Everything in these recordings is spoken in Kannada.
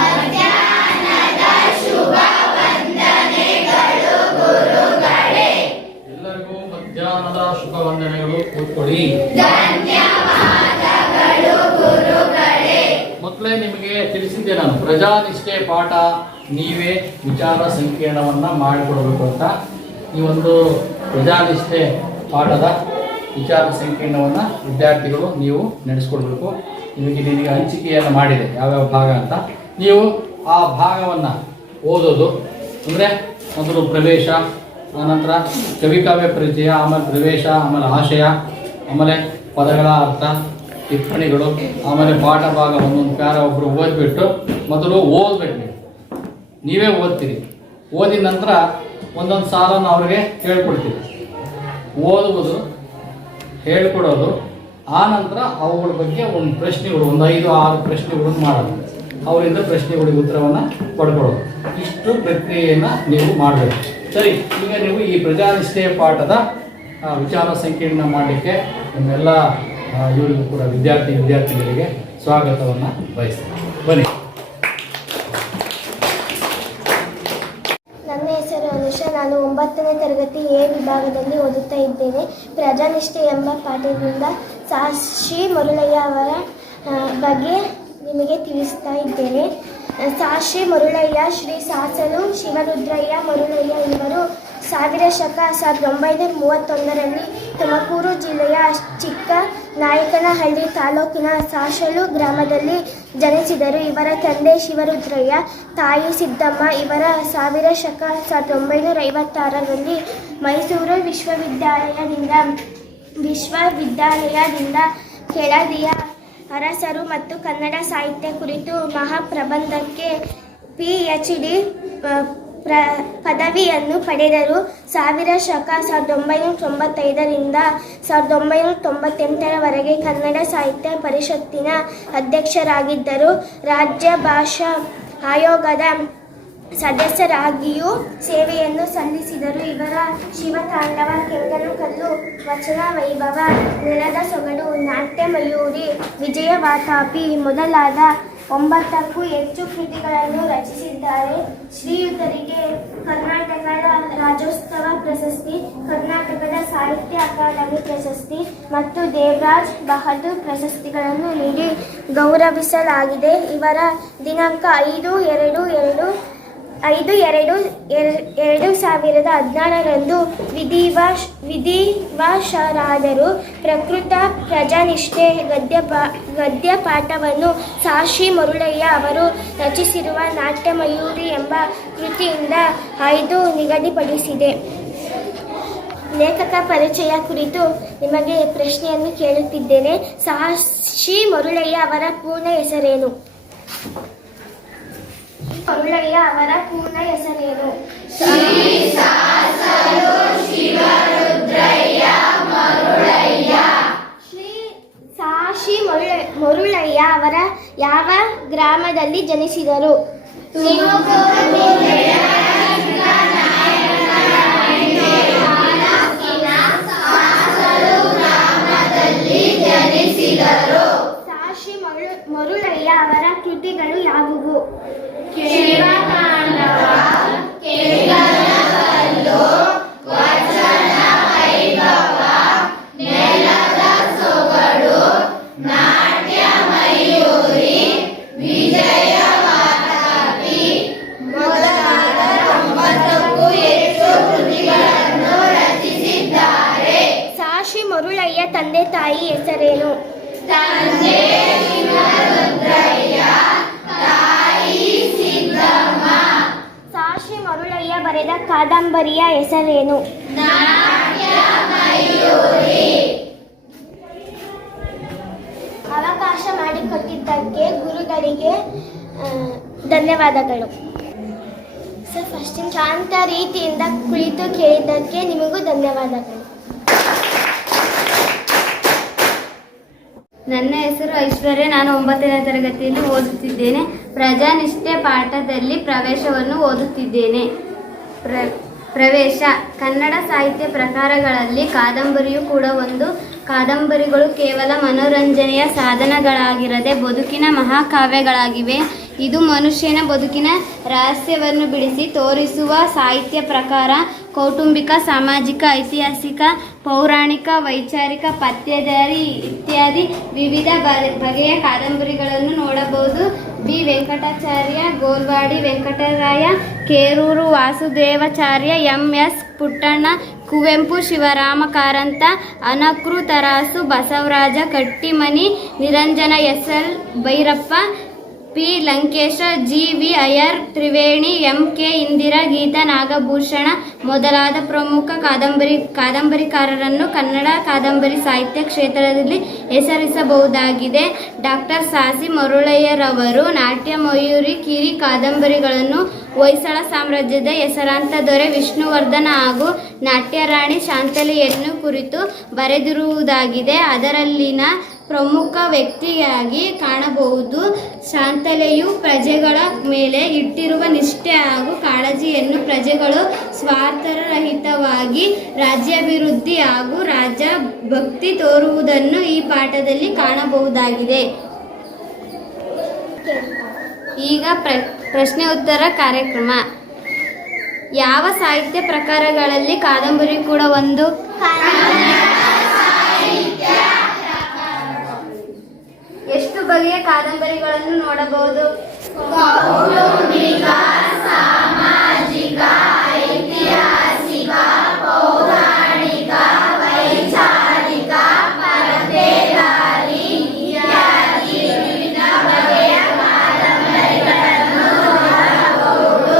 ಮಧ್ಯಾಹ್ನದ ಶುಭ ವಂದನೆಗಳು ಗುರುಗಳೇ. ಎಲ್ಲರಿಗೂ ಮಧ್ಯಾಹ್ನದ ಶುಭ ವಂದನೆಗಳು. ಕೂತ್ಕೊಳ್ಳಿ. ಧನ್ಯವಾದಗಳು ಗುರುಗಳೇ. ಮೊದಲೇ ನಿಮಗೆ ತಿಳಿಸಿದ್ದೆ ನಾನು, ಪ್ರಜಾನಿಷ್ಠೆ ಪಾಠ ನೀವೇ ವಿಚಾರ ಸಂಕಿರಣವನ್ನ ಮಾಡಿಕೊಡಬೇಕು ಅಂತ. ಈ ಒಂದು ಪ್ರಜಾನಿಷ್ಠೆ ಪಾಠದ ವಿಚಾರ ಸಂಕಿರಣವನ್ನು ವಿದ್ಯಾರ್ಥಿಗಳು ನೀವು ನಡೆಸ್ಕೊಡ್ಬೇಕು. ನಿಮಗೆ ಹಂಚಿಕೆಯನ್ನು ಮಾಡಿದೆ ಯಾವ್ಯಾವ ಭಾಗ ಅಂತ. ನೀವು ಆ ಭಾಗವನ್ನು ಓದೋದು ಅಂದರೆ ಮೊದಲು ಪ್ರವೇಶ, ಆನಂತರ ಕವಿಕಾವ್ಯ ಪರಿಚಯ, ಆಮೇಲೆ ಪ್ರವೇಶ, ಆಮೇಲೆ ಆಶಯ, ಆಮೇಲೆ ಪದಗಳ ಅರ್ಥ, ಟಿಪ್ಪಣಿಗಳು, ಆಮೇಲೆ ಪಾಠ ಭಾಗ ಒಂದೊಂದು ಪ್ಯಾರ ಒಬ್ಬರು ಓದ್ಬಿಟ್ಟು ಮೊದಲು ಓದ್ಬೇಕು. ನೀವೇ ಓದ್ತೀರಿ. ಓದಿದ ನಂತರ ಒಂದೊಂದು ಸಾಲನ್ನು ಅವ್ರಿಗೆ ಹೇಳ್ಕೊಡ್ತೀರಿ. ಓದುವುದು, ಹೇಳ್ಕೊಡೋದು, ಆ ನಂತರ ಅವುಗಳ ಬಗ್ಗೆ ಒಂದು ಪ್ರಶ್ನೆಗಳು, ಒಂದು 5-6 ಪ್ರಶ್ನೆಗಳನ್ನು ಮಾಡೋದು, ಅವರಿಂದ ಪ್ರಶ್ನೆಗಳಿಗೆ ಉತ್ತರವನ್ನು ಪಡ್ಕೊಳ್ಳೋದು. ಇಷ್ಟು ಪ್ರಕ್ರಿಯೆಯನ್ನು ನೀವು ಮಾಡಬೇಕು. ಸರಿ, ಈಗ ನೀವು ಈ ಪ್ರಜಾನಿಷ್ಠೆಯ ಪಾಠದ ವಿಚಾರ ಸಂಕಿರಣ ಮಾಡಲಿಕ್ಕೆ ನಿಮ್ಮೆಲ್ಲ ಇವರಿಗೂ ಕೂಡ ವಿದ್ಯಾರ್ಥಿಗಳಿಗೆ ಸ್ವಾಗತವನ್ನು ಬಯಸ್ತೀನಿ. ಬನ್ನಿ. ನನ್ನ ಹೆಸರು ಅನುಷಾ. ನಾನು 9ನೇ ತರಗತಿ ಎ ವಿಭಾಗದಲ್ಲಿ ಓದುತ್ತಾ ಇದ್ದೇನೆ. ಪ್ರಜಾನಿಷ್ಠೆ ಎಂಬ ಪಾಠದಿಂದ ಶ್ರೀ ಮರುಳಯ್ಯ ಅವರ ಬಗ್ಗೆ ನಿಮಗೆ ತಿಳಿಸ್ತಾ ಇದ್ದೇನೆ. ಶ್ರೀ ಮರುಳಯ್ಯ, ಶ್ರೀ ಸಾಸಲು ಶಿವರುದ್ರಯ್ಯ ಮರುಳಯ್ಯ ಇವರು 1931ರಲ್ಲಿ ತುಮಕೂರು ಜಿಲ್ಲೆಯ ಚಿಕ್ಕ ನಾಯಕನಹಳ್ಳಿ ತಾಲೂಕಿನ ಸಾಸಲು ಗ್ರಾಮದಲ್ಲಿ ಜನಿಸಿದರು. ಇವರ ತಂದೆ ಶಿವರುದ್ರಯ್ಯ, ತಾಯಿ ಸಿದ್ದಮ್ಮ. ಇವರ 1956ರಲ್ಲಿ ಮೈಸೂರು ವಿಶ್ವವಿದ್ಯಾಲಯದಿಂದ ಕೆಳದಿಯ ಅರಸರು ಮತ್ತು ಕನ್ನಡ ಸಾಹಿತ್ಯ ಕುರಿತು ಮಹಾಪ್ರಬಂಧಕ್ಕೆ PhD ಪದವಿಯನ್ನು ಪಡೆದರು. 1995ರಿಂದ 1998ರವರೆಗೆ ಕನ್ನಡ ಸಾಹಿತ್ಯ ಪರಿಷತ್ತಿನ ಅಧ್ಯಕ್ಷರಾಗಿದ್ದರು. ರಾಜ್ಯ ಭಾಷಾ ಆಯೋಗದ ಸದಸ್ಯರಾಗಿಯೂ ಸೇವೆಯನ್ನು ಸಲ್ಲಿಸಿದರು. ಇವರ ಶಿವತಾಂಡವ, ಕೆಂಗನಕಲ್ಲು, ವಚನ ವೈಭವ, ನೆಲದ ಸೊಗಡು, ನಾಟ್ಯ ಮಯೂರಿ, ವಿಜಯವಾತಾಪಿ ಮೊದಲಾದ 9ಕ್ಕೂ ಹೆಚ್ಚು ಕೃತಿಗಳನ್ನು ರಚಿಸಿದ್ದಾರೆ. ಶ್ರೀಯುತರಿಗೆ ಕರ್ನಾಟಕದ ರಾಜ್ಯೋತ್ಸವ ಪ್ರಶಸ್ತಿ, ಕರ್ನಾಟಕದ ಸಾಹಿತ್ಯ ಅಕಾಡೆಮಿ ಪ್ರಶಸ್ತಿ ಮತ್ತು ದೇವರಾಜ್ ಬಹದ್ದೂರ್ ಪ್ರಶಸ್ತಿಗಳನ್ನು ನೀಡಿ ಗೌರವಿಸಲಾಗಿದೆ. ಇವರ ದಿನಾಂಕ 5/2/2016ರಂದು ವಿಧಿವಶರಾದರು. ಪ್ರಕೃತ ಪ್ರಜಾನಿಷ್ಠೆ ಗದ್ಯ ಪಾಠವನ್ನು ಶ್ರೀ ಮರುಳಯ್ಯ ಅವರು ರಚಿಸಿರುವ ನಾಟ್ಯ ಮಯೂರಿ ಎಂಬ ಕೃತಿಯಿಂದ ಆಯ್ದು ನಿಗದಿಪಡಿಸಿದೆ. ಲೇಖಕ ಪರಿಚಯ ಕುರಿತು ನಿಮಗೆ ಪ್ರಶ್ನೆಯನ್ನು ಕೇಳುತ್ತಿದ್ದೇನೆ. ಶ್ರೀ ಮರುಳಯ್ಯ ಅವರ ಪೂರ್ಣ ಹೆಸರೇನು? ಮರುಳಯ್ಯ ಅವರ ಪೂರ್ಣ ಹೆಸರೇನು? ಶ್ರೀ ಸಾಸಲು ಶಿವರುದ್ರಯ್ಯ ಮರುಳಯ್ಯ. ಶ್ರೀ ಮರುಳಯ್ಯ ಅವರ ಯಾವ ಗ್ರಾಮದಲ್ಲಿ ಜನಿಸಿದರು? ತುಮಕೂರು ಜಿಲ್ಲೆಯ ಸಾಸಲು ಗ್ರಾಮದಲ್ಲಿ ಜನಿಸಿದರು. ಶ್ರೀ ಮರುಳಯ್ಯ ಅವರ ಕೃತಿಗಳು ಯಾವುವು? ಶಿವತಾಂಡವ, ಕೆಂಗನಕಲ್ಲು, ವಚನ ವೈಭವ, ನೆಲದ ಸೊಗಡು, ನಾಟ್ಯ ಮಯೂರಿ, ವಿಜಯವಾತಾಪಿ ಮೊದಲಾದ 9ಕ್ಕೂ ಹೆಚ್ಚು ಕೃತಿಗಳನ್ನು ರಚಿಸಿದ್ದಾರೆ. ಶ್ರೀ ಮರುಳಯ್ಯ ತಂದೆ ತಾಯಿ ಹೆಸರೇನು? ತಂದೆ ಶಿವರುದ್ರಯ್ಯ, ತಾಯಿ ಸಿದ್ದಮ್ಮ. ಶ್ರೀ ಮರುಳಯ್ಯ ಬರೆದ ಕಾದಂಬರಿಯ ಹೆಸರೇನು? ನಾಟ್ಯ ಮಯೂರಿ. ಅವಕಾಶ ಮಾಡಿಕೊಟ್ಟಿದ್ದಕ್ಕೆ ಗುರುಗಳಿಗೆ ಧನ್ಯವಾದಗಳು. ಫಸ್ಟ್ ಶಾಂತ ರೀತಿಯಿಂದ ಕುಳಿತು ಕೇಳಿದ್ದಕ್ಕೆ ನಿಮಗೂ ಧನ್ಯವಾದಗಳು. ನನ್ನ ಹೆಸರು ಐಶ್ವರ್ಯ. ನಾನು 9ನೇ ತರಗತಿಯಲ್ಲಿ ಓದುತ್ತಿದ್ದೇನೆ. ಪ್ರಜಾನಿಷ್ಠೆ ಪಾಠದಲ್ಲಿ ಪ್ರವೇಶವನ್ನು ಓದುತ್ತಿದ್ದೇನೆ. ಪ್ರವೇಶ. ಕನ್ನಡ ಸಾಹಿತ್ಯ ಪ್ರಕಾರಗಳಲ್ಲಿ ಕಾದಂಬರಿಯೂ ಕೂಡ ಒಂದು. ಕಾದಂಬರಿಗಳು ಕೇವಲ ಮನೋರಂಜನೆಯ ಸಾಧನಗಳಾಗಿರದೆ ಬದುಕಿನ ಮಹಾಕಾವ್ಯಗಳಾಗಿವೆ. ಇದು ಮನುಷ್ಯನ ಬದುಕಿನ ರಹಸ್ಯವನ್ನು ಬಿಡಿಸಿ ತೋರಿಸುವ ಸಾಹಿತ್ಯ ಪ್ರಕಾರ. ಕೌಟುಂಬಿಕ, ಸಾಮಾಜಿಕ, ಐತಿಹಾಸಿಕ, ಪೌರಾಣಿಕ, ವೈಚಾರಿಕ, ಪತ್ಯಧಾರಿ ಇತ್ಯಾದಿ ವಿವಿಧ ಬಗೆಯ ಕಾದಂಬರಿಗಳನ್ನು ನೋಡಬಹುದು. B. Venkatacharya, Golwadi Venkataraya, Kerur Vasudevacharya, M. S. Puttanna, Kuvempu, Shivarama Karanth, Anakru Tarasu, Basavaraj Kattimani, Niranjana, S. L. Bhyrappa, P. Lankesh, G. V. Iyer, Triveni, M. K. Indira, Geetha Nagabhushan ಮೊದಲಾದ ಪ್ರಮುಖ ಕಾದಂಬರಿಕಾರರನ್ನು ಕನ್ನಡ ಕಾದಂಬರಿ ಸಾಹಿತ್ಯ ಕ್ಷೇತ್ರದಲ್ಲಿ ಹೆಸರಿಸಬಹುದಾಗಿದೆ. ಡಾಕ್ಟರ್ ಸಾಸಿ ಮರುಳಯ್ಯರವರು ನಾಟ್ಯ ಮಯೂರಿ ಕಿರಿ ಕಾದಂಬರಿಗಳನ್ನು ಹೊಯ್ಸಳ ಸಾಮ್ರಾಜ್ಯದ ಹೆಸರಾಂತ ದೊರೆ ವಿಷ್ಣುವರ್ಧನ ಹಾಗೂ ನಾಟ್ಯರಾಣಿ ಶಾಂತಲೆಯನ್ನು ಕುರಿತು ಬರೆದಿರುವುದಾಗಿದೆ. ಅದರಲ್ಲಿನ ಪ್ರಮುಖ ವ್ಯಕ್ತಿಯಾಗಿ ಕಾಣಬಹುದು. ಶಾಂತಲೆಯು ಪ್ರಜೆಗಳ ಮೇಲೆ ಇಟ್ಟಿರುವ ನಿಷ್ಠೆ ಹಾಗೂ ಕಾಳಜಿಯನ್ನು ಪ್ರಜೆಗಳು ಸ್ವಾರ್ಥರಹಿತವಾಗಿ ರಾಜ್ಯಾಭಿವೃದ್ಧಿ ಹಾಗೂ ರಾಜ್ಯ ಭಕ್ತಿ ತೋರುವುದನ್ನು ಈ ಪಾಠದಲ್ಲಿ ಕಾಣಬಹುದಾಗಿದೆ. ಈಗ ಪ್ರಶ್ನೆ ಉತ್ತರ ಕಾರ್ಯಕ್ರಮ. ಯಾವ ಸಾಹಿತ್ಯ ಪ್ರಕಾರಗಳಲ್ಲಿ ಕಾದಂಬರಿ ಕೂಡ ಒಂದು? ಎಷ್ಟು ಬಗೆಯ ಕಾದಂಬರಿಗಳನ್ನು ನೋಡಬಹುದು? ಕೌಟುಂಬಿಕ, ಸಾಮಾಜಿಕ, ಐತಿಹಾಸಿಕ, ಪೌರಾಣಿಕ, ವೈಚಾರಿಕ, ಪತ್ಯಧಾರಿ ಇತ್ಯಾದಿ ವಿವಿಧ ಬಗೆಯ ಕಾದಂಬರಿಗಳನ್ನು ನೋಡಬಹುದು.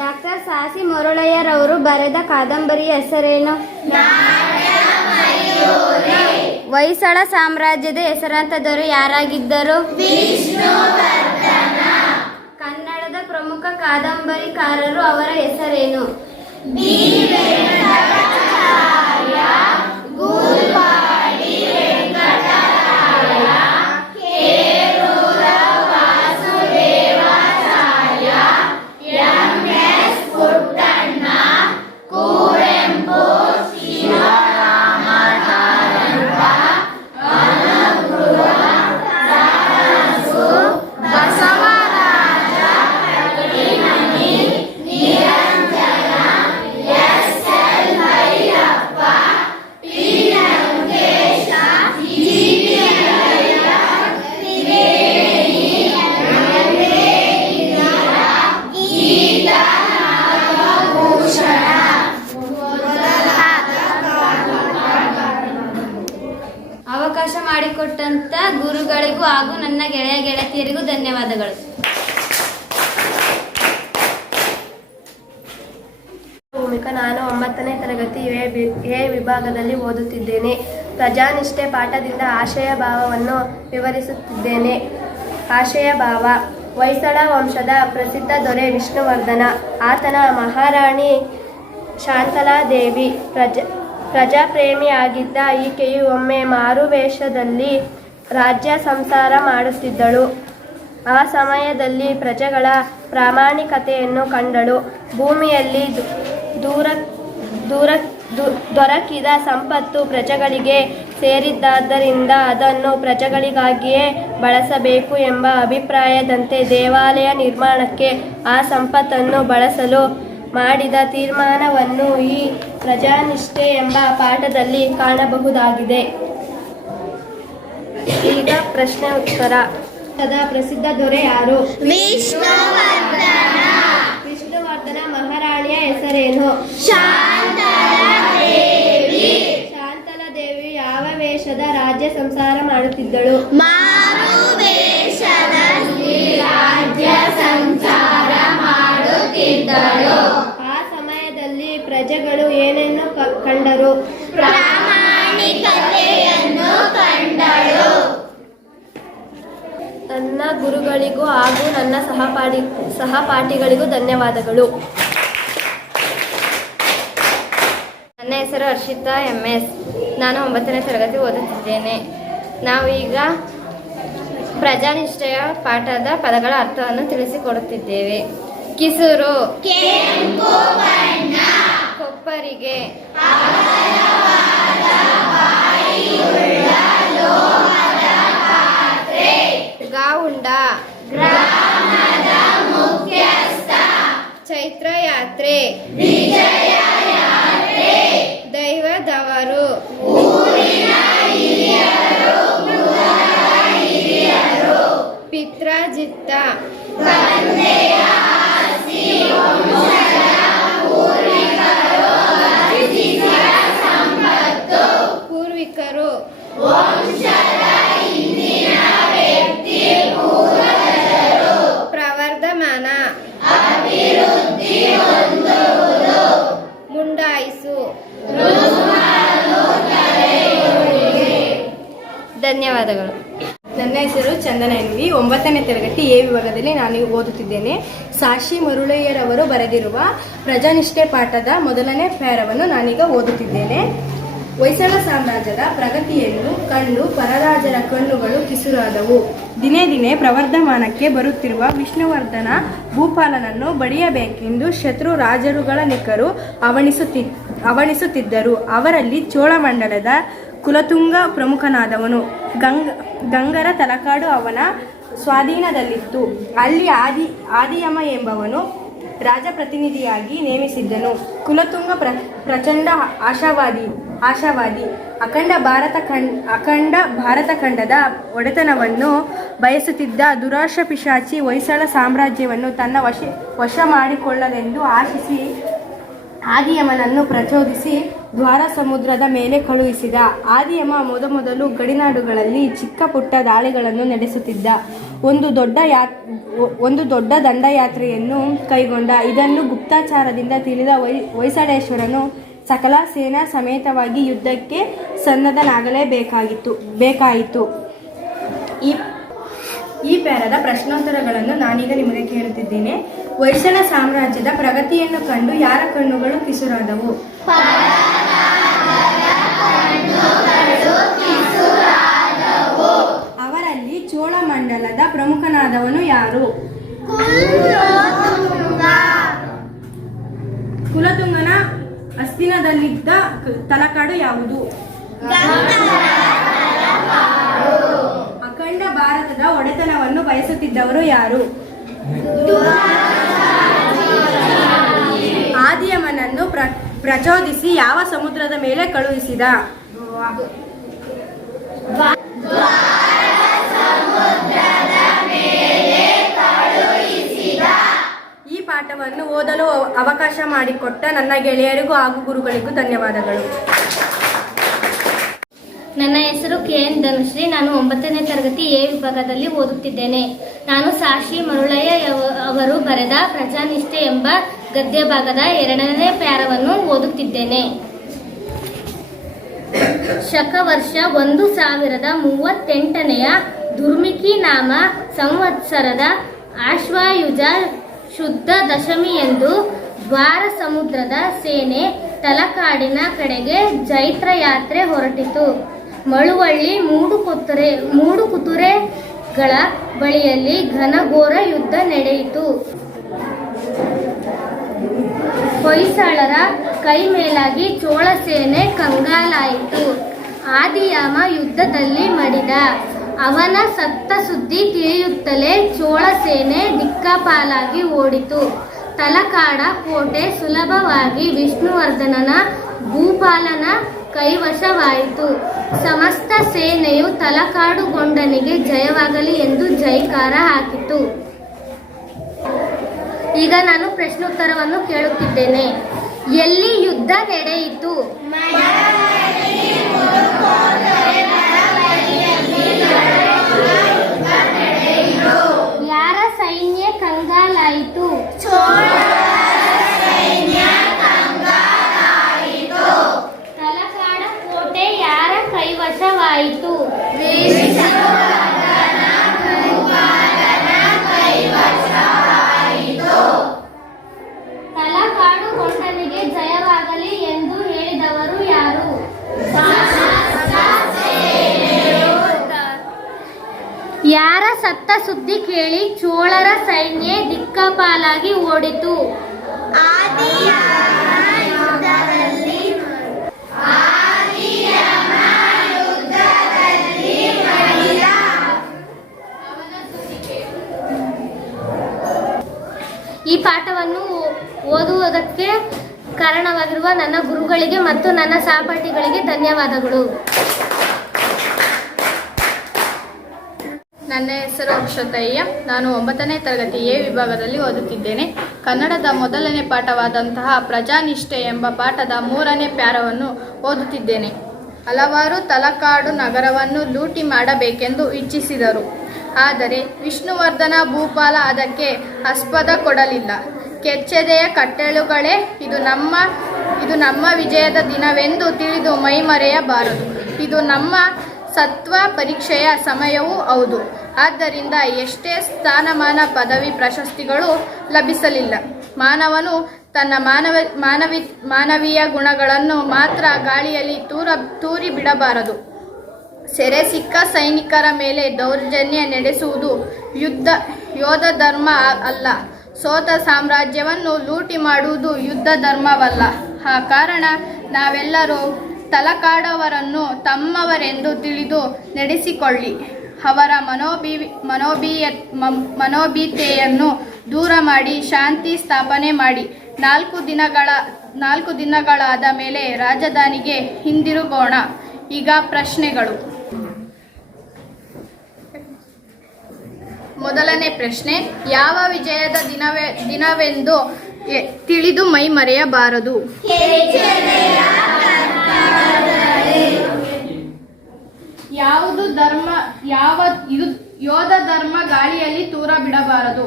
ಡಾಕ್ಟರ್ ಸಾಸಿ ಮರುಳಯ್ಯರವರು ಬರೆದ ಕಾದಂಬರಿಯ ಹೆಸರೇನು? ಹೊಯ್ಸಳ ಸಾಮ್ರಾಜ್ಯದ ಹೆಸರಾಂತ ದೊರೆ ಯಾರಾಗಿದ್ದರು? ವಿಷ್ಣುವರ್ಧನ. ಕನ್ನಡದ ಪ್ರಮುಖ ಕಾದಂಬರಿಕಾರರು, ಅವರ ಹೆಸರೇನು? B. Venkatacharya, Golwadi Venkataraya, Kerur Vasudevacharya, M. S. Puttanna, Kuvempu, Shivarama Karanth, Anakru Tarasu, Basavaraj Kattimani, Niranjana, S. L. Bhyrappa, P. Lankesh, G. V. Iyer, Triveni, Indira, Geetha Nagabhushan ಅವಕಾಶ ಮಾಡಿಕೊಟ್ಟಂತ ಗುರುಗಳಿಗೂ ಹಾಗೂ ನನ್ನ ಗೆಳೆಯ ಗೆಳತಿಯರಿಗೂ ಧನ್ಯವಾದಗಳು. ಭೂಮಿಕಾ. ನಾನು 9ನೇ ತರಗತಿ ಎ ವಿಭಾಗದಲ್ಲಿ ಓದುತ್ತಿದ್ದೇನೆ. ಪ್ರಜಾನಿಷ್ಠೆ ಪಾಠದಿಂದ ಆಶಯ ಭಾವವನ್ನು ವಿವರಿಸುತ್ತಿದ್ದೇನೆ. ಆಶಯ ಭಾವ. ಹೊಯ್ಸಳ ವಂಶದ ಪ್ರಸಿದ್ಧ ದೊರೆ ವಿಷ್ಣುವರ್ಧನ, ಆತನ ಮಹಾರಾಣಿ ಶಾಂತಲಾದೇವಿ ಪ್ರಜಾಪ್ರೇಮಿಯಾಗಿದ್ದ ಈಕೆಯು ಒಮ್ಮೆ ಮಾರುವೇಷದಲ್ಲಿ ರಾಜ್ಯ ಸಂಸಾರ ಮಾಡುತ್ತಿದ್ದಳು. ಆ ಸಮಯದಲ್ಲಿ ಪ್ರಜೆಗಳ ಪ್ರಾಮಾಣಿಕತೆಯನ್ನು ಕಂಡಳು. ಭೂಮಿಯಲ್ಲಿ ದೊರಕಿದ ಸಂಪತ್ತು ಪ್ರಜೆಗಳಿಗೆ ಸೇರಿದ್ದಾದ್ದರಿಂದ ಅದನ್ನು ಪ್ರಜೆಗಳಿಗಾಗಿಯೇ ಬಳಸಬೇಕು ಎಂಬ ಅಭಿಪ್ರಾಯದಂತೆ ದೇವಾಲಯ ನಿರ್ಮಾಣಕ್ಕೆ ಆ ಸಂಪತ್ತನ್ನು ಬಳಸಲು ಮಾಡಿದ ತೀರ್ಮಾನವನ್ನು ಈ ಪ್ರಜಾನಿಷ್ಠೆ ಎಂಬ ಪಾಠದಲ್ಲಿ ಕಾಣಬಹುದಾಗಿದೆ. ಈಗ ಪ್ರಶ್ನೆ ಉತ್ತರ. ಪ್ರಸಿದ್ಧ ದೊರೆ ಯಾರು? ವಿಷ್ಣುವರ್ಧನ ಮಹಾರಾಣಿಯ ಹೆಸರೇನು? ಶಾಂತಲಾದೇವಿ. ಶಾಂತಲಾದೇವಿ ಯಾವ ವೇಷದ ರಾಜ್ಯ ಸಂಸಾರ ಮಾಡುತ್ತಿದ್ದಳು? ಮಾರುವೇಷದಲ್ಲಿ ರಾಜ್ಯ ಸಂಚಾರ ಮಾಡುತ್ತಿದ್ದಳು. ಆ ಸಮಯದಲ್ಲಿ ಪ್ರಜೆಗಳು ಏನನ್ನು ಕಂಡರು? ಪ್ರಾಮಾಣಿಕತೆಯನ್ನು ಕಂಡಳು. ನನ್ನ ಗುರುಗಳಿಗೂ ಹಾಗೂ ನನ್ನ ಸಹಪಾಠಿಗಳಿಗೂ ಧನ್ಯವಾದಗಳು. ನನ್ನ ಹೆಸರು ಹರ್ಷಿತಾ MS. ನಾನು 9ನೇ ತರಗತಿ ಓದುತ್ತಿದ್ದೇನೆ. ನಾವೀಗ ಪ್ರಜಾನಿಷ್ಠೆಯ ಪಾಠದ ಪದಗಳ ಅರ್ಥವನ್ನು ತಿಳಿಸಿಕೊಡುತ್ತಿದ್ದೇವೆ. ಕಿಸುರು, ಕೆಂಪು ಬಣ್ಣ. ಒಪ್ಪರಿಗೆ ಗಾವುಂಡ ಗ್ರಾಮದ ಮುಖ್ಯಸ್ಥ ಚೈತ್ರ ಯಾತ್ರೆ ವಿಜಯ ಯಾತ್ರೆ ದೈವದವರು ಊರಿನ ಹಿರಿಯರು ಮೃತರ ಹಿರಿಯರು ಪಿತ್ರಾಜಿತ್ತ ತಂದೆಯ ಆಸ್ತಿ ವಂಶದ ಪೂರ್ವಿಕರು ಅರ್ಜಿಸಿದ ಸಂಪತ್ತು ಪೂರ್ವಿಕರು ವಂಶದ ಹಿಂದಿನ ವ್ಯಕ್ತಿ ಪೂರ್ವಜರು ಪ್ರವರ್ಧಮಾನ ಅಭಿವೃದ್ಧಿ ಹೊಂದುವುದು ಮುಂಡಾಯಿಸು ಋತುಮಾನು ತಡೆಯುವಿಕೆ. ಧನ್ಯವಾದಗಳು. ನನ್ನ ಹೆಸರು ಚಂದನ ಎನ್ವಿ. 9ನೇ ತರಗತಿ ಎ ವಿಭಾಗದಲ್ಲಿ ನಾನು ಓದುತ್ತಿದ್ದೇನೆ. ಸಾಶಿ ಮರುಳಯ್ಯರವರು ಬರೆದಿರುವ ಪ್ರಜಾನಿಷ್ಠೆ ಪಾಠದ ಮೊದಲನೇ ಪ್ಯಾರವನ್ನು ನಾನೀಗ ಓದುತ್ತಿದ್ದೇನೆ. ಹೊಯ್ಸಳ ಸಾಮ್ರಾಜ್ಯದ ಪ್ರಗತಿಯನ್ನು ಕಂಡು ಪರರಾಜರ ಕಣ್ಣುಗಳು ಕಿಸುರಾದವು. ದಿನೇ ದಿನೇ ಪ್ರವರ್ಧಮಾನಕ್ಕೆ ಬರುತ್ತಿರುವ ವಿಷ್ಣುವರ್ಧನ ಭೂಪಾಲನನ್ನು ಬಡಿಯಬೇಕೆಂದು ಶತ್ರು ರಾಜರುಗಳನೆಕ್ಕರು ಅವಣಿಸುತ್ತಿದ್ದರು. ಅವರಲ್ಲಿ ಚೋಳಮಂಡಲದ ಕುಲತುಂಗ ಪ್ರಮುಖನಾದವನು. ಗಂಗರ ತಲಕಾಡು ಅವನ ಸ್ವಾಧೀನದಲ್ಲಿತ್ತು. ಅಲ್ಲಿ ಆದಿಯಮ ಎಂಬವನು ರಾಜಪ್ರತಿನಿಧಿಯಾಗಿ ನೇಮಿಸಿದ್ದನು. ಕುಲತುಂಗ ಪ್ರಚಂಡ ಆಶಾವಾದಿ ಅಖಂಡ ಭಾರತ ಖಂಡದ ಒಡೆತನವನ್ನು ಬಯಸುತ್ತಿದ್ದ ದುರಾಶ ಪಿಶಾಚಿ ಹೊಯ್ಸಳ ಸಾಮ್ರಾಜ್ಯವನ್ನು ತನ್ನ ವಶ ಮಾಡಿಕೊಳ್ಳಲೆಂದು ಆಶಿಸಿ ಆದಿಯಮನನ್ನು ಪ್ರಚೋದಿಸಿ ದ್ವಾರ ಸಮುದ್ರದ ಮೇಲೆ ಕಳುಹಿಸಿದ. ಆದಿಯಮ ಮೊದಲು ಗಡಿನಾಡುಗಳಲ್ಲಿ ಚಿಕ್ಕ ಪುಟ್ಟ ದಾಳಿಗಳನ್ನು ನಡೆಸುತ್ತಿದ್ದ. ಒಂದು ದೊಡ್ಡ ದಂಡಯಾತ್ರೆಯನ್ನು ಕೈಗೊಂಡ. ಇದನ್ನು ಗುಪ್ತಾಚಾರದಿಂದ ತಿಳಿದ ಹೊಯ್ಸಳೇಶ್ವರನು ಸಕಲ ಸೇನಾ ಸಮೇತವಾಗಿ ಯುದ್ಧಕ್ಕೆ ಸನ್ನದ್ಧನಾಗಲೇಬೇಕಾಯಿತು. ಈ ಪ್ಯಾರದ ಪ್ರಶ್ನೋತ್ತರಗಳನ್ನು ನಾನೀಗ ನಿಮಗೆ ಕೇಳುತ್ತಿದ್ದೇನೆ. ಹೊಯ್ಸಳ ಸಾಮ್ರಾಜ್ಯದ ಪ್ರಗತಿಯನ್ನು ಕಂಡು ಯಾರ ಕಣ್ಣುಗಳು ಕಿಸುರಾದವು? ಅವರಲ್ಲಿ ಚೋಳಮಂಡಲದ ಪ್ರಮುಖನಾದವನು ಯಾರು? ಕುಲತುಂಗನ ಅಸ್ತಿನದಲ್ಲಿದ್ದ ತಲಕಾಡು ಯಾವುದು? ಅಖಂಡ ಭಾರತದ ಒಡೆತನವನ್ನು ಬಯಸುತ್ತಿದ್ದವರು ಯಾರು? ಆದಿಯಮನನ್ನು ಪ್ರಚೋದಿಸಿ ಯಾವ ಸಮುದ್ರದ ಮೇಲೆ ಕಳುಹಿಸಿದ? ಈ ಪಾಠವನ್ನು ಓದಲು ಅವಕಾಶ ಮಾಡಿಕೊಟ್ಟ ನನ್ನ ಗೆಳೆಯರಿಗೂ ಹಾಗೂ ಗುರುಗಳಿಗೂ ಧನ್ಯವಾದಗಳು. ನನ್ನ ಹೆಸರು KN ಧನುಶ್ರೀ. ನಾನು 9ನೇ ತರಗತಿ ಎ ವಿಭಾಗದಲ್ಲಿ ಓದುತ್ತಿದ್ದೇನೆ. ನಾನು ಸಾಶಿ ಮರುಳಯ್ಯ ಅವರು ಬರೆದ ಪ್ರಜಾನಿಷ್ಠೆ ಎಂಬ ಗದ್ಯ ಭಾಗದ 2ನೇ ಪ್ಯಾರವನ್ನು ಓದುತ್ತಿದ್ದೇನೆ. ಶಕ ವರ್ಷ 1038ನೆಯ ದುರ್ಮಿಕಿ ನಾಮ ಸಂವತ್ಸರದ ಆಶ್ವಾಯುಜ ಶುದ್ಧ ದಶಮಿಯಂದು ದ್ವಾರ ಸಮುದ್ರದ ಸೇನೆ ತಲಕಾಡಿನ ಕಡೆಗೆ ಜೈತ್ರ ಯಾತ್ರೆ ಹೊರಟಿತು. ಮಳುವಳ್ಳಿ ಮೂಡು ಕುದುರೆಗಳ ಬಳಿಯಲ್ಲಿ ಘನಘೋರ ಯುದ್ಧ ನಡೆಯಿತು. ಹೊಯ್ಸಳರ ಕೈ ಮೇಲಾಗಿ ಚೋಳ ಸೇನೆ ಕಂಗಾಲಾಯಿತು. ಆದಿಯಾಮ ಯುದ್ಧದಲ್ಲಿ ಮಡಿದ. ಅವನ ಸತ್ತ ಸುದ್ದಿ ತಿಳಿಯುತ್ತಲೇ ಚೋಳ ಸೇನೆ ದಿಕ್ಕಾಪಾಲಾಗಿ ಓಡಿತು. ತಲಕಾಡ ಕೋಟೆ ಸುಲಭವಾಗಿ ವಿಷ್ಣುವರ್ಧನನ ಭೂಪಾಲನ ಕೈವಶವಾಯಿತು. ಸಮಸ್ತ ಸೇನೆಯು ತಲಕಾಡುಗೊಂಡನಿಗೆ ಜಯವಾಗಲಿ ಎಂದು ಜೈಕಾರ ಹಾಕಿತು. ಈಗ ನಾನು ಪ್ರಶ್ನೋತ್ತರವನ್ನು ಕೇಳುತ್ತಿದ್ದೇನೆ. ಎಲ್ಲಿ ಯುದ್ಧ ನಡೆಯಿತು? ಯಾರ ಸೈನ್ಯ ಕಂಗಾಲಾಯಿತು? ತಲಕಾಡ ಕೋಟೆ ಯಾರ ಕೈವಶವಾಯಿತು? ತಲಕಾಡುಗೊಂಡನಿಗೆ ಜಯವಾಗಲಿ ಎಂದು ಹೇಳಿದವರು ಯಾರು? ಯಾರ ಸತ್ತ ಸುದ್ದಿ ಕೇಳಿ ಚೋಳರ ಸೈನ್ಯ ದಿಕ್ಕಾಪಾಲಾಗಿ ಓಡಿತು? ಆದಿಯಾಮ ಯುದ್ಧದ ಈ ಪಾಠವನ್ನು ಓದುವುದಕ್ಕೆ ಕಾರಣವಾಗಿರುವ ನನ್ನ ಗುರುಗಳಿಗೆ ಮತ್ತು ನನ್ನ ಸಹಪಾಠಿಗಳಿಗೆ ಧನ್ಯವಾದಗಳು. ನನ್ನ ಹೆಸರು ಅಕ್ಷತಯ್ಯ. ನಾನು 9ನೇ ತರಗತಿ ಎ ವಿಭಾಗದಲ್ಲಿ ಓದುತ್ತಿದ್ದೇನೆ. ಕನ್ನಡದ ಮೊದಲನೇ ಪಾಠವಾದಂತಹ ಪ್ರಜಾನಿಷ್ಠೆ ಎಂಬ ಪಾಠದ 3ನೇ ಪ್ಯಾರವನ್ನು ಓದುತ್ತಿದ್ದೇನೆ. ಹಲವಾರು ತಲಕಾಡು ನಗರವನ್ನು ಲೂಟಿ ಮಾಡಬೇಕೆಂದು ಇಚ್ಛಿಸಿದರು. ಆದರೆ ವಿಷ್ಣುವರ್ಧನ ಭೂಪಾಲ ಅದಕ್ಕೆ ಆಸ್ಪದ ಕೊಡಲಿಲ್ಲ. ಕೆಚ್ಚೆದೆಯ ಕಟ್ಟೆಳುಗಳೇ, ಇದು ನಮ್ಮ ವಿಜಯದ ದಿನವೆಂದು ತಿಳಿದು ಮೈಮರೆಯಬಾರದು. ಇದು ನಮ್ಮ ಸತ್ವ ಪರೀಕ್ಷೆಯ ಸಮಯವೂ ಹೌದು. ಆದ್ದರಿಂದ ಎಷ್ಟೇ ಸ್ಥಾನಮಾನ ಪದವಿ ಪ್ರಶಸ್ತಿಗಳು ಲಭಿಸಲಿಲ್ಲ, ಮಾನವನು ತನ್ನ ಮಾನವೀಯ ಗುಣಗಳನ್ನು ಮಾತ್ರ ಗಾಳಿಯಲ್ಲಿ ತೂರಿ ಬಿಡಬಾರದು. ಸೆರೆ ಸಿಕ್ಕ ಸೈನಿಕರ ಮೇಲೆ ದೌರ್ಜನ್ಯ ನಡೆಸುವುದು ಯೋಧ ಧರ್ಮ ಅಲ್ಲ. ಸೋತ ಸಾಮ್ರಾಜ್ಯವನ್ನು ಲೂಟಿ ಮಾಡುವುದು ಯುದ್ಧ ಧರ್ಮವಲ್ಲ. ಆ ಕಾರಣ ನಾವೆಲ್ಲರೂ ತಲಕಾಡವರನ್ನು ತಮ್ಮವರೆಂದು ತಿಳಿದು ನಡೆಸಿಕೊಳ್ಳಿ. ಅವರ ಮನೋಭೀತೆಯನ್ನು ದೂರ ಮಾಡಿ ಶಾಂತಿ ಸ್ಥಾಪನೆ ಮಾಡಿ. 4 ದಿನಗಳಾದ ಮೇಲೆ ರಾಜಧಾನಿಗೆ ಹಿಂದಿರುಗೋಣ. ಈಗ ಪ್ರಶ್ನೆಗಳು. ಮೊದಲನೇ ಪ್ರಶ್ನೆ, ಯಾವ ವಿಜಯದ ದಿನವೆಂದು ತಿಳಿದು ಮೈ ಮರೆಯಬಾರದು? ಯೋಧ ಧರ್ಮ ಗಾಳಿಯಲ್ಲಿ ತೂರ ಬಿಡಬಾರದು.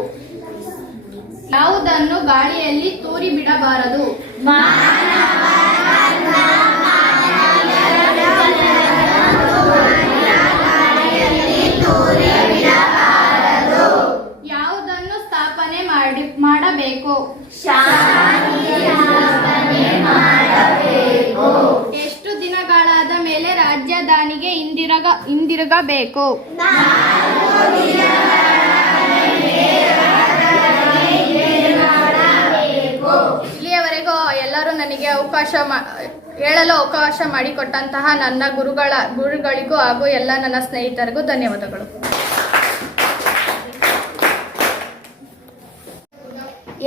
ಯಾವುದನ್ನು ಗಾಳಿಯಲ್ಲಿ ತೂರಿ ಬಿಡಬಾರದು? ಯಾವುದನ್ನು ಸ್ಥಾಪನೆ ಮಾಡಬೇಕು? ಎಷ್ಟು ದಿನಗಳಾದ ಮೇಲೆ ರಾಜಧಾನಿಗೆ ಹಿಂದಿರುಗಬೇಕು? ಇಲ್ಲಿಯವರೆಗೂ ಎಲ್ಲರೂ ನನಗೆ ಹೇಳಲು ಅವಕಾಶ ಮಾಡಿಕೊಟ್ಟಂತಹ ನನ್ನ ಗುರುಗಳಿಗೂ ಹಾಗೂ ಎಲ್ಲ ನನ್ನ ಸ್ನೇಹಿತರಿಗೂ ಧನ್ಯವಾದಗಳು.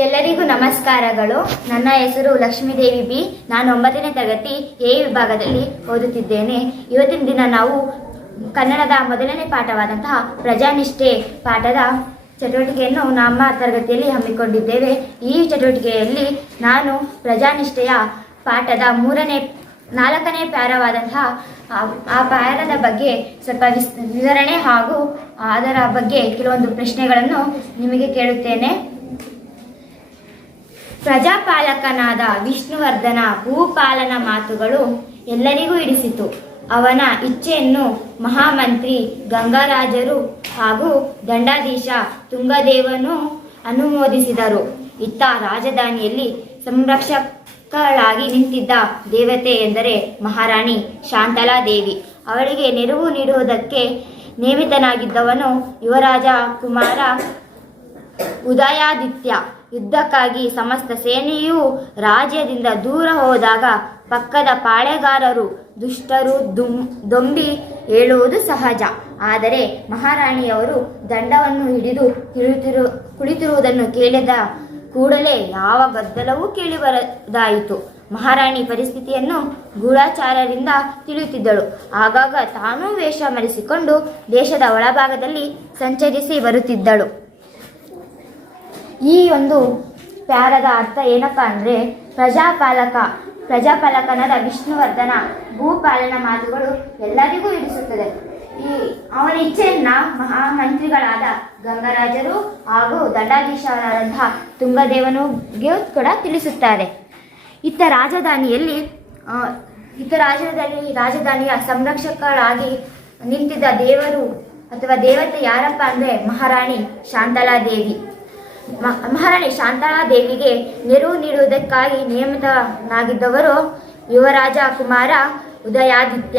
ಎಲ್ಲರಿಗೂ ನಮಸ್ಕಾರಗಳು. ನನ್ನ ಹೆಸರು ಲಕ್ಷ್ಮೀದೇವಿ ಬಿ. ನಾನು 9ನೇ ತರಗತಿ ಎ ವಿಭಾಗದಲ್ಲಿ ಓದುತ್ತಿದ್ದೇನೆ. ಇವತ್ತಿನ ದಿನ ನಾವು ಕನ್ನಡದ ಮೊದಲನೇ ಪಾಠವಾದಂತಹ ಪ್ರಜಾನಿಷ್ಠೆ ಪಾಠದ ಚಟುವಟಿಕೆಯನ್ನು ನಮ್ಮ ತರಗತಿಯಲ್ಲಿ ಹಮ್ಮಿಕೊಂಡಿದ್ದೇವೆ. ಈ ಚಟುವಟಿಕೆಯಲ್ಲಿ ನಾನು ಪ್ರಜಾನಿಷ್ಠೆಯ ಪಾಠದ 4ನೇ ಪ್ಯಾರವಾದಂತಹ ಆ ಪ್ಯಾರದ ಬಗ್ಗೆ ಸ್ವಲ್ಪ ವಿವರಣೆ ಹಾಗೂ ಅದರ ಬಗ್ಗೆ ಕೆಲವೊಂದು ಪ್ರಶ್ನೆಗಳನ್ನು ನಿಮಗೆ ಕೇಳುತ್ತೇನೆ. ಪ್ರಜಾಪಾಲಕನಾದ ವಿಷ್ಣುವರ್ಧನ ಭೂಪಾಲನ ಮಾತುಗಳು ಎಲ್ಲರಿಗೂ ಹಿಡಿಸಿತು. ಅವನ ಇಚ್ಛೆಯನ್ನು ಮಹಾಮಂತ್ರಿ ಗಂಗರಾಜರು ಹಾಗೂ ದಂಡಾಧೀಶ ತುಂಗದೇವನು ಅನುಮೋದಿಸಿದರು. ಇತ್ತ ರಾಜಧಾನಿಯಲ್ಲಿ ಸಂರಕ್ಷಕಳಾಗಿ ನಿಂತಿದ್ದ ದೇವತೆ ಎಂದರೆ ಮಹಾರಾಣಿ ಶಾಂತಲಾದೇವಿ. ಅವಳಿಗೆ ನೆರವು ನೀಡುವುದಕ್ಕೆ ನೇಮಿತನಾಗಿದ್ದವನು ಯುವರಾಜ ಕುಮಾರ ಉದಯಾದಿತ್ಯ. ಯುದ್ಧಕ್ಕಾಗಿ ಸಮಸ್ತ ಸೇನೆಯೂ ರಾಜ್ಯದಿಂದ ದೂರ ಹೋದಾಗ ಪಕ್ಕದ ಪಾಳೆಗಾರರು ದುಷ್ಟರು ದೊಂಬಿ ಹೇಳುವುದು ಸಹಜ. ಆದರೆ ಮಹಾರಾಣಿಯವರು ದಂಡವನ್ನು ಹಿಡಿದು ಕುಳಿತಿರುವುದನ್ನು ಕೇಳಿದ ಕೂಡಲೇ ಯಾವ ಗದ್ದಲವೂ ಕೇಳಿಬರದಾಯಿತು. ಮಹಾರಾಣಿ ಪರಿಸ್ಥಿತಿಯನ್ನು ಗೂಢಚಾರರಿಂದ ತಿಳಿಯುತ್ತಿದ್ದಳು. ಆಗಾಗ ತಾನೂ ವೇಷ ಮರೆಸಿಕೊಂಡು ದೇಶದ ಒಳಭಾಗದಲ್ಲಿ ಸಂಚರಿಸಿ ಬರುತ್ತಿದ್ದಳು. ಈ ಒಂದು ಪ್ಯಾರದ ಅರ್ಥ ಏನಪ್ಪ ಅಂದರೆ, ಪ್ರಜಾಪಾಲಕನಾದ ವಿಷ್ಣುವರ್ಧನ ಭೂಪಾಲನ ಮಾತುಗಳು ಎಲ್ಲರಿಗೂ ಹಿಡಿಸುತ್ತದೆ. ಅವನ ಇಚ್ಛೆಯನ್ನ ಮಹಾಮಂತ್ರಿಗಳಾದ ಗಂಗರಾಜರು ಹಾಗೂ ದಂಡಾಧೀಶರಾದಂತಹ ತುಂಗದೇವನಿಗೆ ಕೂಡ ತಿಳಿಸುತ್ತಾರೆ. ಇತ್ತ ರಾಜಧಾನಿಯ ಸಂರಕ್ಷಕಳಾಗಿ ನಿಂತಿದ್ದ ದೇವರು ಅಥವಾ ದೇವತೆ ಯಾರಪ್ಪ ಅಂದರೆ ಮಹಾರಾಣಿ ಶಾಂತಲಾದೇವಿ. ಮಹಾರಾಣಿ ಶಾಂತಲಾದೇವಿಗೆ ನೆರವು ನೀಡುವುದಕ್ಕಾಗಿ ನೇಮಿತನಾಗಿದ್ದವರು ಯುವರಾಜ ಕುಮಾರ ಉದಯಾದಿತ್ಯ.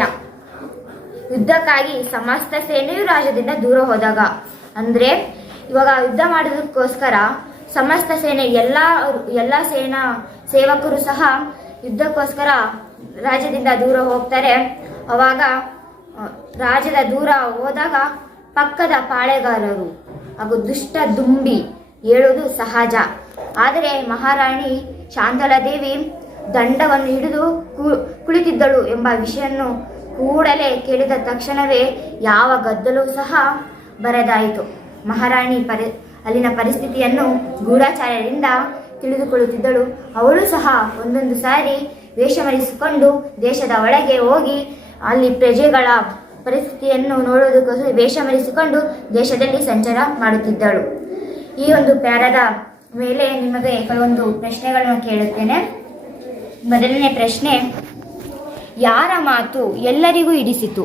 ಯುದ್ಧಕ್ಕಾಗಿ ಸಮಸ್ತ ಸೇನೆಯು ರಾಜ್ಯದಿಂದ ದೂರ ಹೋದಾಗ, ಅಂದರೆ ಇವಾಗ ಯುದ್ಧ ಮಾಡೋದಕ್ಕೋಸ್ಕರ ಸಮಸ್ತ ಸೇನೆ ಎಲ್ಲ ಸೇನಾ ಸೇವಕರು ಸಹ ಯುದ್ಧಕ್ಕೋಸ್ಕರ ರಾಜ್ಯದಿಂದ ದೂರ ಹೋಗ್ತಾರೆ. ಅವಾಗ ರಾಜ್ಯದ ದೂರ ಹೋದಾಗ ಪಕ್ಕದ ಪಾಳೆಗಾರರು ಹಾಗೂ ದುಷ್ಟ ದುಂಬಿ ಹೇಳುವುದು ಸಹಜ. ಆದರೆ ಮಹಾರಾಣಿ ಶಾಂತಲಾದೇವಿ ದಂಡವನ್ನು ಹಿಡಿದು ಕುಳಿತಿದ್ದಳು ಎಂಬ ವಿಷಯನ್ನು ಕೂಡಲೇ ಕೇಳಿದ ತಕ್ಷಣವೇ ಯಾವ ಗದ್ದಲವೂ ಸಹ ಬರದಾಯಿತು. ಮಹಾರಾಣಿ ಅಲ್ಲಿನ ಪರಿಸ್ಥಿತಿಯನ್ನು ಗೂಢಚಾರ್ಯರಿಂದ ತಿಳಿದುಕೊಳ್ಳುತ್ತಿದ್ದಳು. ಅವಳು ಸಹ ಒಂದೊಂದು ಸಾರಿ ವೇಷಮರಿಸಿಕೊಂಡು ದೇಶದ ಒಳಗೆ ಹೋಗಿ ಅಲ್ಲಿ ಪ್ರಜೆಗಳ ಪರಿಸ್ಥಿತಿಯನ್ನು ನೋಡುವುದಕ್ಕೋಸ್ಕರ ವೇಷಮರಿಸಿಕೊಂಡು ದೇಶದಲ್ಲಿ ಸಂಚಾರ ಮಾಡುತ್ತಿದ್ದಳು. ಈ ಒಂದು ಪ್ಯಾರದ ಮೇಲೆ ನಿಮಗೆ ಕೆಲವೊಂದು ಪ್ರಶ್ನೆಗಳನ್ನು ಕೇಳುತ್ತೇನೆ. ಮೊದಲನೇ ಪ್ರಶ್ನೆ, ಯಾರ ಮಾತು ಎಲ್ಲರಿಗೂ ಹಿಡಿಸಿತು?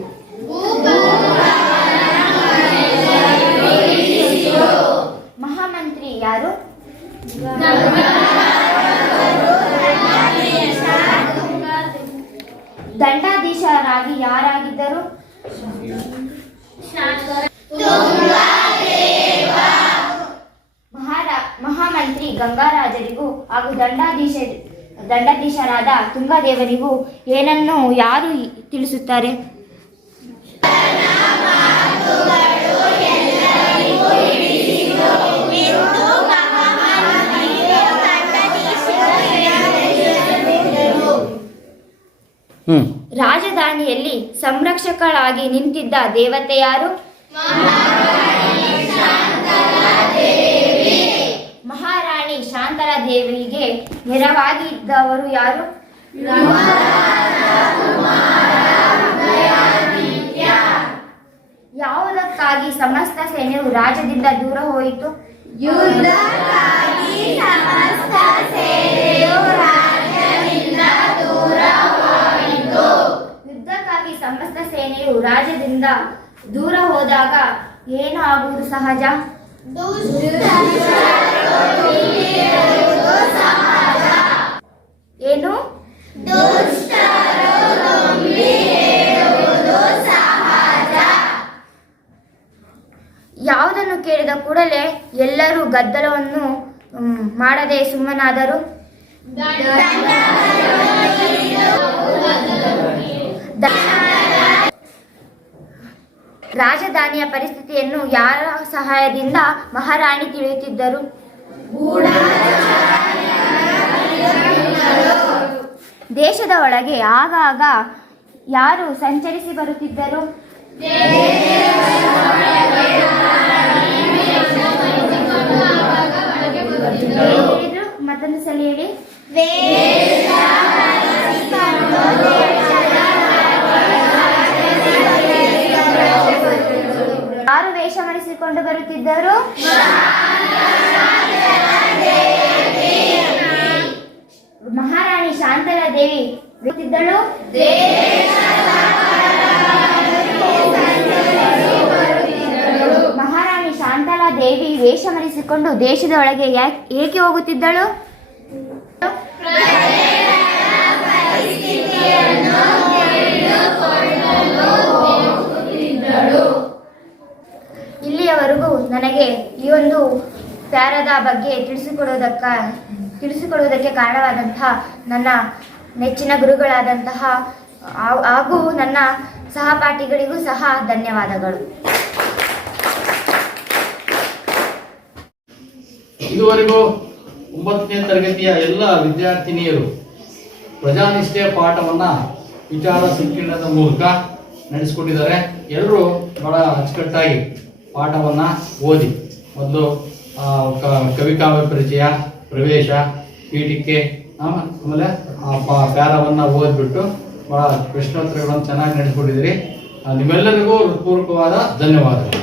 ಮಹಾಮಂತ್ರಿ ಯಾರು? ದಂಡಾಧೀಶರಾಗಿ ಯಾರಾಗಿದ್ದರು? ಮಹಾಮಂತ್ರಿ ಗಂಗಾರಾಜರಿಗೂ ಹಾಗೂ ದಂಡಾಧೀಶರಾದ ತುಂಗಾದೇವರಿಗೂ ಏನನ್ನು ಯಾರು ತಿಳಿಸುತ್ತಾರೆ? ರಾಜಧಾನಿಯಲ್ಲಿ ಸಂರಕ್ಷಕಳಾಗಿ ನಿಂತಿದ್ದ ದೇವತೆ ಯಾರು? ಮಹಾರಾಣಿ ಶಾಂತಲಾದೇವಿಗೆ ನೆರವಾಗಿದ್ದವರು ಯಾರು? ಯಾವುದಕ್ಕಾಗಿ ಸಮಸ್ತ ಸೇನೆಯು ರಾಜ್ಯದಿಂದ ದೂರ ಹೋಯಿತು? ಯುದ್ಧಕ್ಕಾಗಿ ಸಮಸ್ತ ಸೇನೆಯು ರಾಜ್ಯದಿಂದ ದೂರ ಹೋಯಿತು. ಯುದ್ಧಕ್ಕಾಗಿ ಸಮಸ್ತ ಸೇನೆಯು ರಾಜ್ಯದಿಂದ ದೂರ ಹೋದಾಗ ಏನು ಆಗುವುದು ಸಹಜ? ಏನು? ಯಾವುದನ್ನು ಕೇಳಿದ ಕೂಡಲೇ ಎಲ್ಲರೂ ಗದ್ದಲವನ್ನು ಮಾಡದೆ ಸುಮ್ಮನಾದರು. ರಾಜಧಾನಿಯ ಪರಿಸ್ಥಿತಿಯನ್ನು ಯಾರ ಸಹಾಯದಿಂದ ಮಹಾರಾಣಿ ತಿಳಿಯುತ್ತಿದ್ದರು? ದೇಶದ ಒಳಗೆ ಆಗಾಗ ಯಾರು ಸಂಚರಿಸಿ ಬರುತ್ತಿದ್ದರು? ಮತ್ತೊಂದು ಸಲ ಹೇಳಿ. ಯಾರು ವೇಷ ಮಾಡಿಸಿಕೊಂಡು ಬರುತ್ತಿದ್ದರು? ಮಹಾರಾಣಿ ಶಾಂತಲಾದೇವಿ ಬರುತ್ತಿದ್ದಳು. ಮಹಾರಾಣಿ ಶಾಂತಲಾದೇವಿ ವೇಷ ಮರೆಸಿಕೊಂಡು ದೇಶದ ಒಳಗೆ ಏಕೆ ಹೋಗುತ್ತಿದ್ದಳು? ಇಲ್ಲಿಯವರೆಗೂ ನನಗೆ ಈ ಒಂದು ಪ್ಯಾರದ ಬಗ್ಗೆ ತಿಳಿಸಿಕೊಡುವುದಕ್ಕೆ ಕಾರಣವಾದಂತಹ ನನ್ನ ನೆಚ್ಚಿನ ಗುರುಗಳಾದಂತಹ ಹಾಗೂ ನನ್ನ ಸಹಪಾಠಿಗಳಿಗೂ ಸಹ ಧನ್ಯವಾದಗಳು. ಇದುವರೆಗೂ 9ನೇ ತರಗತಿಯ ಎಲ್ಲ ವಿದ್ಯಾರ್ಥಿನಿಯರು ಪ್ರಜಾನಿಷ್ಠೆಯ ಪಾಠವನ್ನು ವಿಚಾರ ಸಂಕಿರಣದ ಮೂಲಕ ನಡೆಸಿಕೊಟ್ಟಿದ್ದಾರೆ. ಎಲ್ಲರೂ ಬಹಳ ಅಚ್ಚುಕಟ್ಟಾಗಿ ಪಾಠವನ್ನು ಓದಿ ಮೊದಲು ಕವಿಕಾವ್ಯ ಪರಿಚಯ, ಪ್ರವೇಶ, ಪೀಠಿಕೆ, ಆಮೇಲೆ ಪ್ಯಾರವನ್ನು ಓದ್ಬಿಟ್ಟು ಬಹಳ ಪ್ರಶ್ನೋತ್ತರಗಳನ್ನು ಚೆನ್ನಾಗಿ ನಡೆಸಿಕೊಟ್ಟಿದ್ದೀರಿ. ನಿಮ್ಮೆಲ್ಲರಿಗೂ ಹೃತ್ಪೂರ್ವಕವಾದ ಧನ್ಯವಾದಗಳು.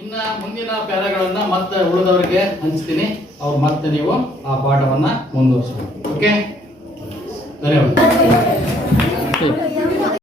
ಇನ್ನು ಮುಂದಿನ ಪ್ಯಾರಗಳನ್ನು ಮತ್ತೆ ಉಳಿದವರಿಗೆ ಹಂಚ್ತೀನಿ. ಅವ್ರು ಮತ್ತೆ ನೀವು ಆ ಪಾಠವನ್ನು ಮುಂದುವರಿಸಬಹುದು. ಓಕೆ, ಧನ್ಯವಾದ.